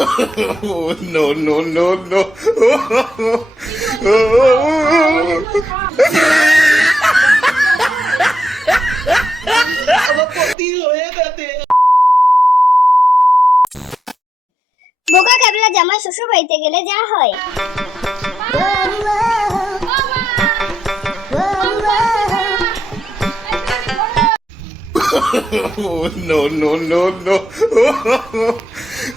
no, no, no, no. বোকা কাবলা জামাই শ্বশুর বাড়িতে গেলে যা হয় no, no, no, no.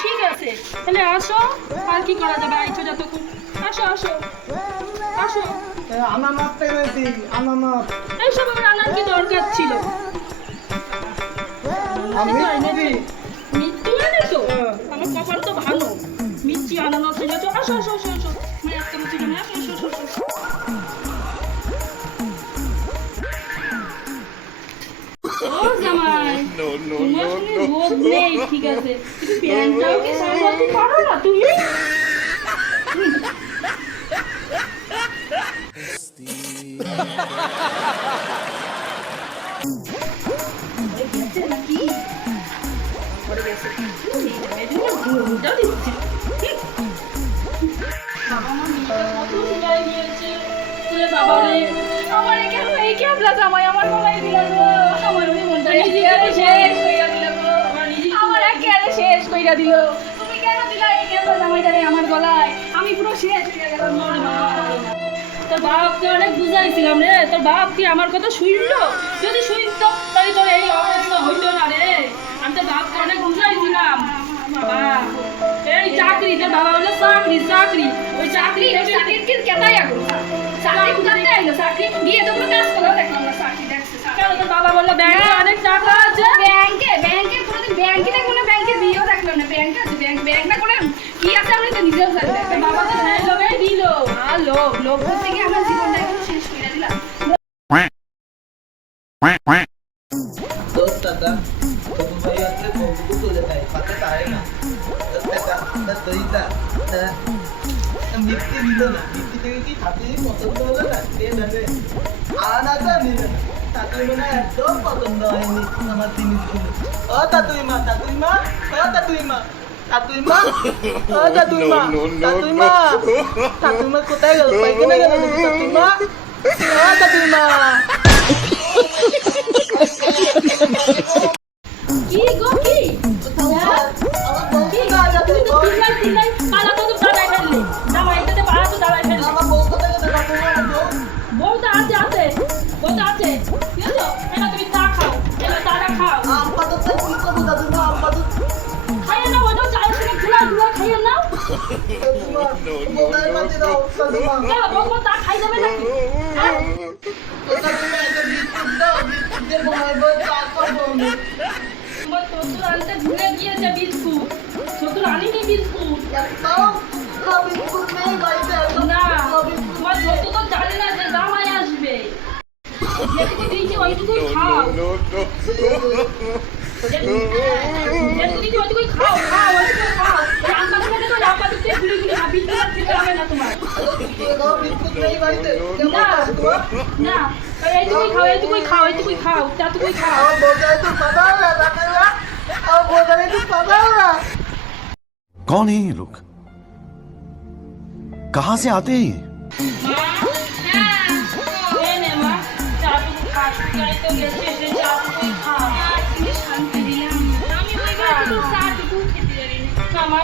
ঠিক আছে তাহলে আসো আর কি করা যাবে আসো আসো আসো এ, আনারস পেয়েছি এইসব আমার আনার দরকার ছিল আমি এনেছি। মিষ্টি এনেছো হ্যাঁ। আমার কপাল তো ভালো মিষ্টি এনেছো আসো আসো আসো আসো মানে একটা মিষ্টি no, সঙ্গে no. বোধ নেই ঠিক আছে কিন্তু প্যান্টটাও কি সামলাতে পারো না তুমি বাবা রে আমার কেন এই ক্যাবলা জামাই আমার গলায় দিল গো আমার শেষ কইরা দিল। আমার একেবারে শেষ কইরা দিল। তুমি কেন দিলা? এই ক্যাবলা জামাইটারে আমার গলায়? আমি পুরো শেষ হয়ে গেলাম। তোর বাপকে অনেক বুঝাইছিলাম রে। তোর বাপ কি আমার কথা শুনলো? যদি শুনতো তাহলে তোর এই অবস্থা হইতো না রে। আমি তোর বাপকে অনেক বুঝাইছিলাম। বাবা এই চাকরি তোর বাবা বলে চাকরি চাকরি। ওই চাকরি চাকরির কেতাই এখন চাকরি আইলো? চাকরি? বিয়ে তো কোনো কাজ করো? বাবা বলল ব্যাংকে অনেক টাকা আছে। ব্যাংকে ব্যাংকে কোনোদিন ব্যাংকে না কোনো ব্যাংকের বিয়েও দেখলাম না। ব্যাংকে আছে ব্যাংক ব্যাংক না করে কি আছে আমি তো নিজেও জানি না। বাবা তো সেই লোভেই দিল। আর লোভ লোভ করতে গিয়ে আমার জীবনটা একদম শেষ করে দিলাম। মিষ্টি দিল না। মিষ্টি থেকে কি ঠাকুরি পছন্দ হলো না? কে জানে? আনাটা নিল না। ঠাকুরি মানে একদম পছন্দ হয়নি আমার জিনিসগুলো ও তাতুই মা তাতুই মা ও তাতুই মা তাতুই মা ও তাতুই মা No, no, no, ভুলে গিয়েছে বিস্কুট শ্বশুর আনিনি বিস্কুট বিস্কুট নেই বাড়িতে না তোমার শ্বশুর তো জানে না যে জামাই আসবে দিয়েছি ওইটুকুই খাও খাও খাও ওইটুকুই খাও রাম পাতা থেকে তো রাম পাতা থেকে ঘুরে ঘুরে হাবিল তোমার খেতে হবে না তোমার দাও বিস্কুট নেই বাড়িতে না না এইটুকুই খাও এইটুকুই খাও এইটুকুই খাও তাটুকুই খাও আমার বোঝাই তো পাতাও না দাদু মা আমার বোঝাই তো পাতাও না कौन है ये लोग कहां से आते हैं ये? এই নে মা চাটুকু খা শুকাই তো গেছে সে চাটুকুই খা তুমি শান্তি দিলাম আমি ওই তো চাটুকু খেতে জানি না আমার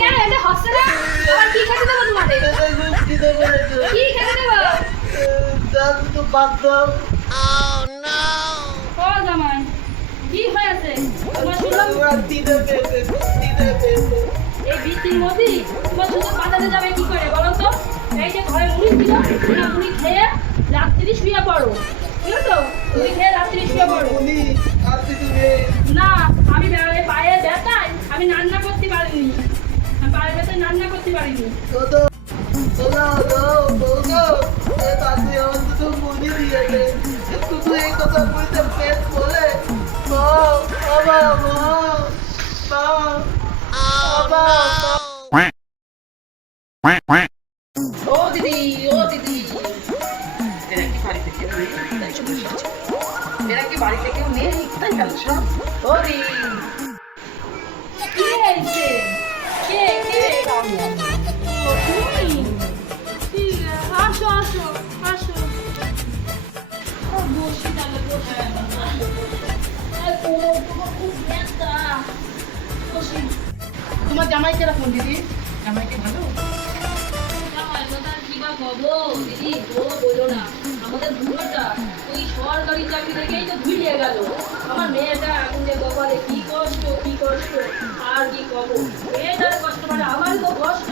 কেন এটা হচ্ছে না? আবার কি খেতে দেবো তোমাদের? কি খেতে দেবো? দাদু তো বাদ দাও। Oh no! Oh, come on. না মুড়ি না, আমি পায়ে ব্যথায় আমি রান্না করতে পারিনি। পায়ে ব্যথায় রান্না করতে পারিনি। তো তো তুই এই কথা বলতে বাবা মা মা বাবা। তোমার জামাই ফোন দিদি? জামাইকে ভালো? সরকারি চাকরি আমার মেয়েটা এখন যে কি কষ্ট কি কষ্ট আর কি কব মেয়েটার কষ্ট আমার কষ্ট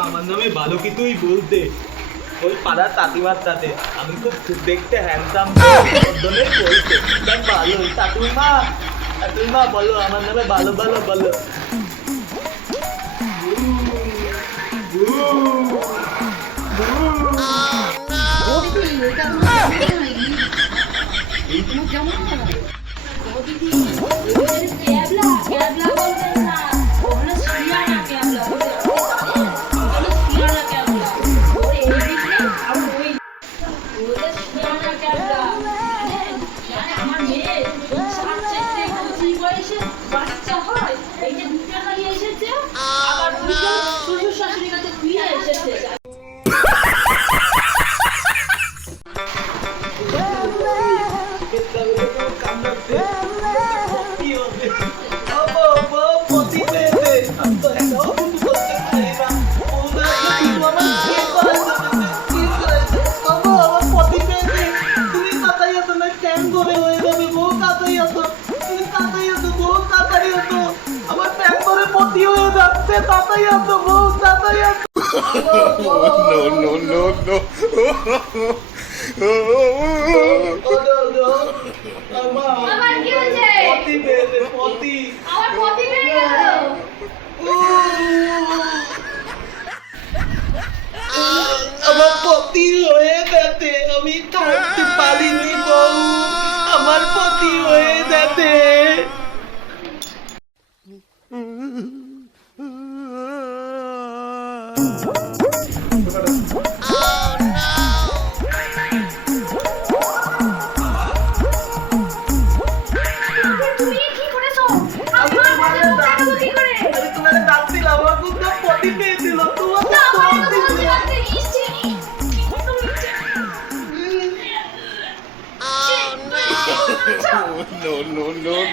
আমার নামে ভালো তুই বলতে? ওই পাড়ার কাকিমার সাথে। আমি খুব দেখতে হ্যান্ডসাম একদমই বলছে ভালো। কাকিমা কাকিমা বলো, আমার নামে ভালো ভালো, বলো। no, no, no, no.